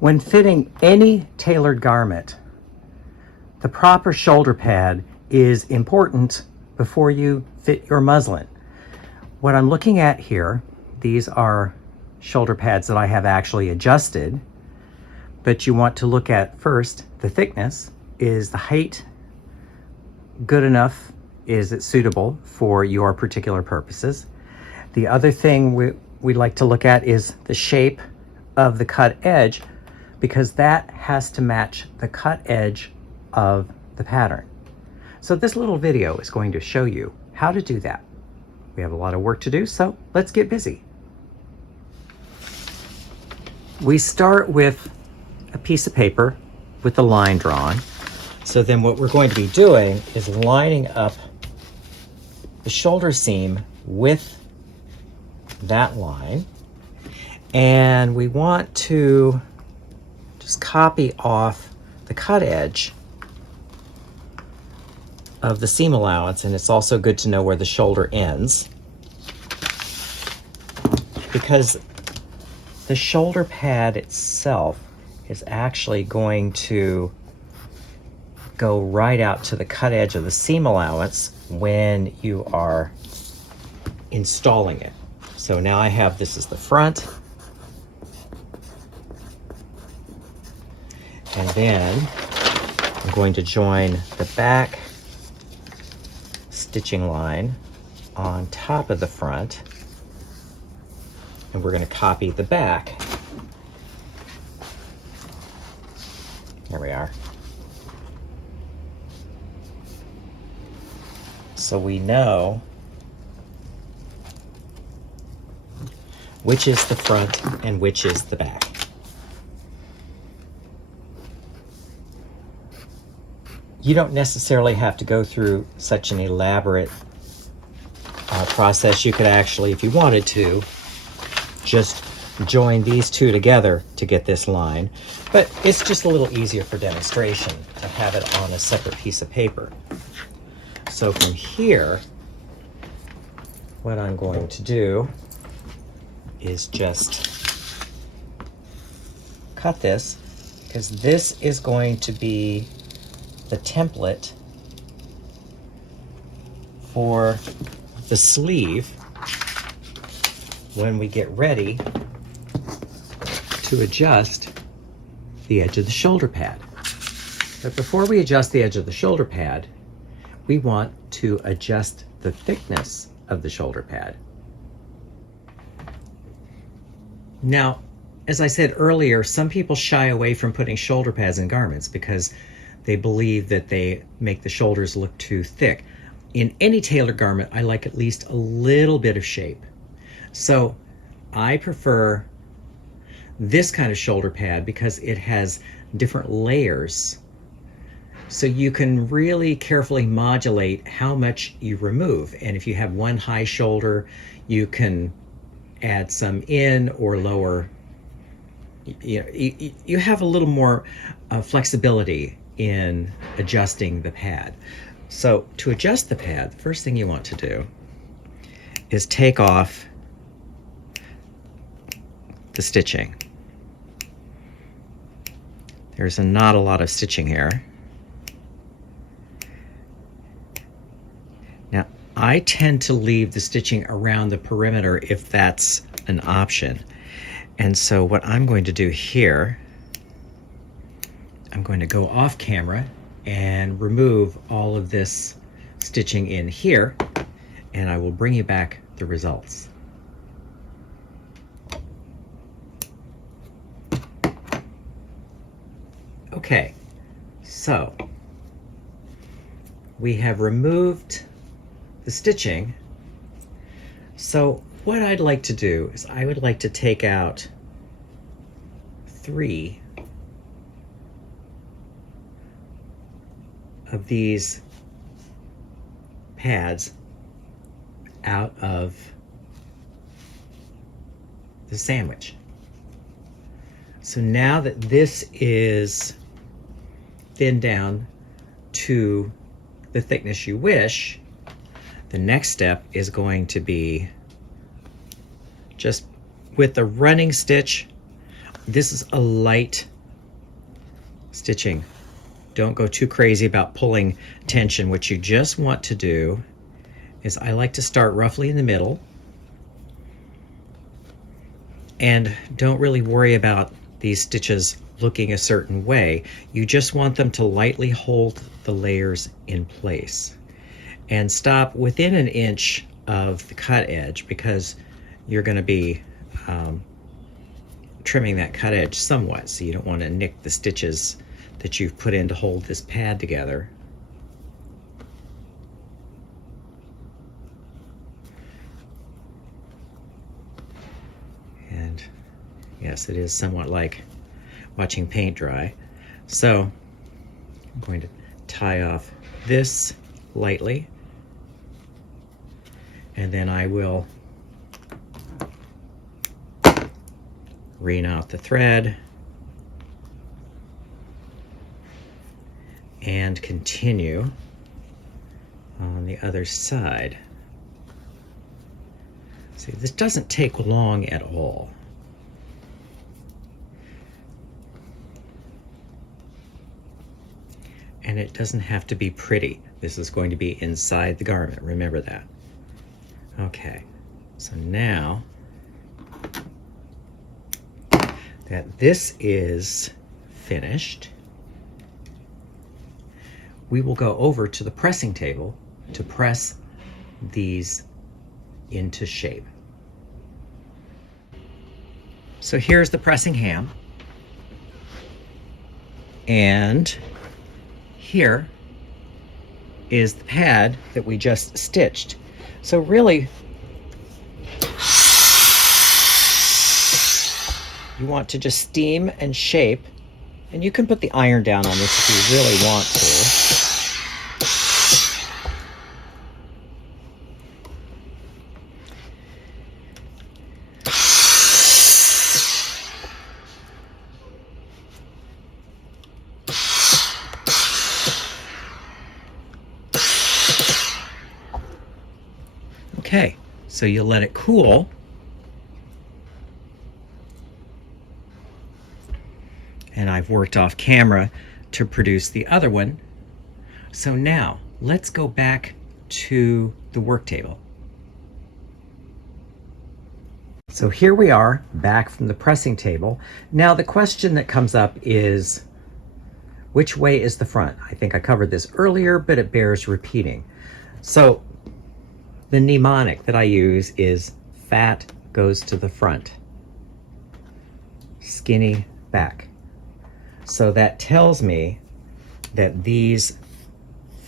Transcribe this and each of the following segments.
When fitting any tailored garment, the proper shoulder pad is important before you fit your muslin. What I'm looking at here, these are shoulder pads that I have actually adjusted, but you want to look at first the thickness. Is the height good enough? Is it suitable for your particular purposes? The other thing we like to look at is the shape of the cut edge, because that has to match the cut edge of the pattern. So this little video is going to show you how to do that. We have a lot of work to do, so let's get busy. We start with a piece of paper with the line drawn. So then what we're going to be doing is lining up the shoulder seam with that line. And we want to just copy off the cut edge of the seam allowance, and it's also good to know where the shoulder ends, because the shoulder pad itself is actually going to go right out to the cut edge of the seam allowance when you are installing it. So now I have, this is the front, and then I'm going to join the back stitching line on top of the front, and we're going to copy the back. There we are. So we know which is the front and which is the back. You don't necessarily have to go through such an elaborate process. You could actually, if you wanted to, just join these two together to get this line, but it's just a little easier for demonstration to have it on a separate piece of paper. So from here, what I'm going to do is just cut this, because this is going to be the template for the sleeve when we get ready to adjust the edge of the shoulder pad. But before we adjust the edge of the shoulder pad, we want to adjust the thickness of the shoulder pad. Now, as I said earlier, some people shy away from putting shoulder pads in garments because they believe that they make the shoulders look too thick. In any tailored garment, I like at least a little bit of shape. So I prefer this kind of shoulder pad because it has different layers. So you can really carefully modulate how much you remove. And if you have one high shoulder, you can add some in or lower. You have a little more flexibility in adjusting the pad. So to adjust the pad, the first thing you want to do is take off the stitching. There's not a lot of stitching here. Now, I tend to leave the stitching around the perimeter if that's an option. And so what I'm going to do here, I'm going to go off camera and remove all of this stitching in here, and I will bring you back the results. Okay, so we have removed the stitching. So what I'd like to do is I would like to take out 3 of these pads out of the sandwich. So now that this is thinned down to the thickness you wish, the next step is going to be just with the running stitch this is a light stitching. Don't go too crazy about pulling tension. What you just want to do is, I like to start roughly in the middle, and don't really worry about these stitches looking a certain way. You just want them to lightly hold the layers in place, and stop within an inch of the cut edge, because you're going to be trimming that cut edge somewhat, so you don't want to nick the stitches that you've put in to hold this pad together. And yes, it is somewhat like watching paint dry. So I'm going to tie off this lightly, and then I will rein out the thread and continue on the other side. See, this doesn't take long at all. And it doesn't have to be pretty. This is going to be inside the garment, remember that. Okay, so now that this is finished, we will go over to the pressing table to press these into shape. So here's the pressing ham, and here is the pad that we just stitched. So really, you want to just steam and shape, and you can put the iron down on this if you really want to. Okay, so you let it cool. And I've worked off camera to produce the other one. So now let's go back to the work table. So here we are back from the pressing table. Now the question that comes up is, which way is the front? I think I covered this earlier, but it bears repeating. So the mnemonic that I use is fat goes to the front, skinny back. So that tells me that these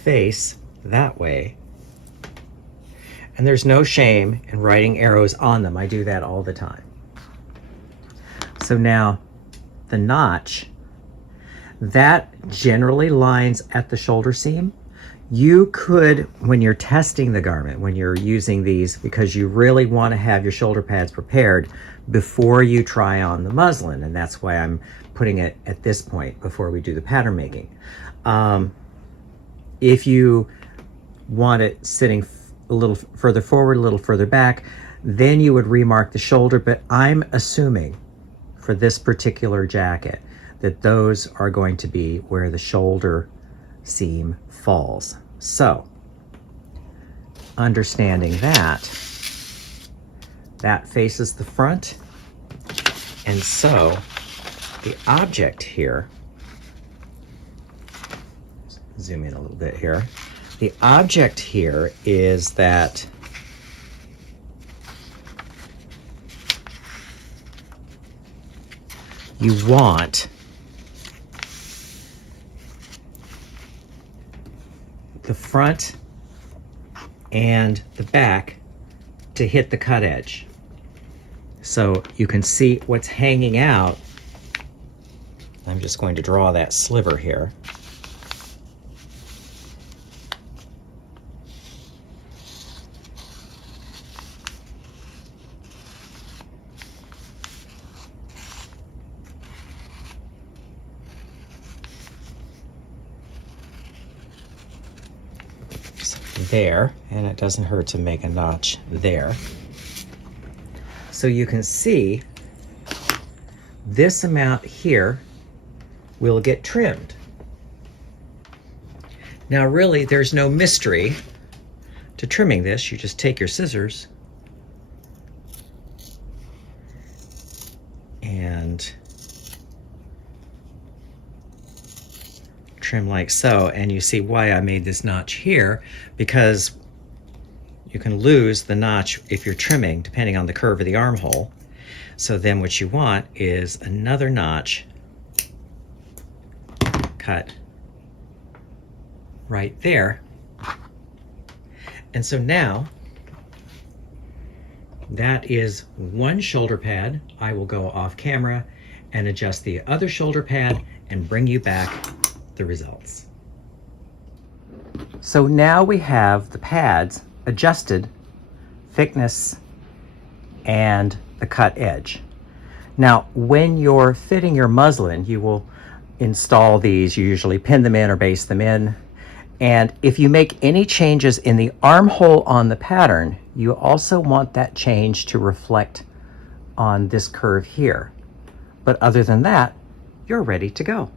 face that way, and there's no shame in writing arrows on them. I do that all the time. So now the notch, that generally lines at the shoulder seam. You could, when you're testing the garment, when you're using these, because you really want to have your shoulder pads prepared before you try on the muslin, and that's why I'm putting it at this point before we do the pattern making. If you want it sitting a little further forward, a little further back, then you would remark the shoulder, but I'm assuming for this particular jacket that those are going to be where the shoulder seam falls. So, understanding that faces the front, and so the object here, zoom in a little bit here, the object here is that you want the front and the back to hit the cut edge. So you can see what's hanging out. I'm just going to draw that sliver here. There, and it doesn't hurt to make a notch there. So you can see this amount here will get trimmed. Now really, there's no mystery to trimming this. You just take your scissors and trim like so, and you see why I made this notch here, because you can lose the notch if you're trimming depending on the curve of the armhole. So then what you want is another notch cut right there. And so now that is one shoulder pad. I will go off camera and adjust the other shoulder pad and bring you back the results. So now we have the pads adjusted, thickness, and the cut edge. Now, when you're fitting your muslin, you will install these. You usually pin them in or base them in. And if you make any changes in the armhole on the pattern, you also want that change to reflect on this curve here. But other than that, you're ready to go.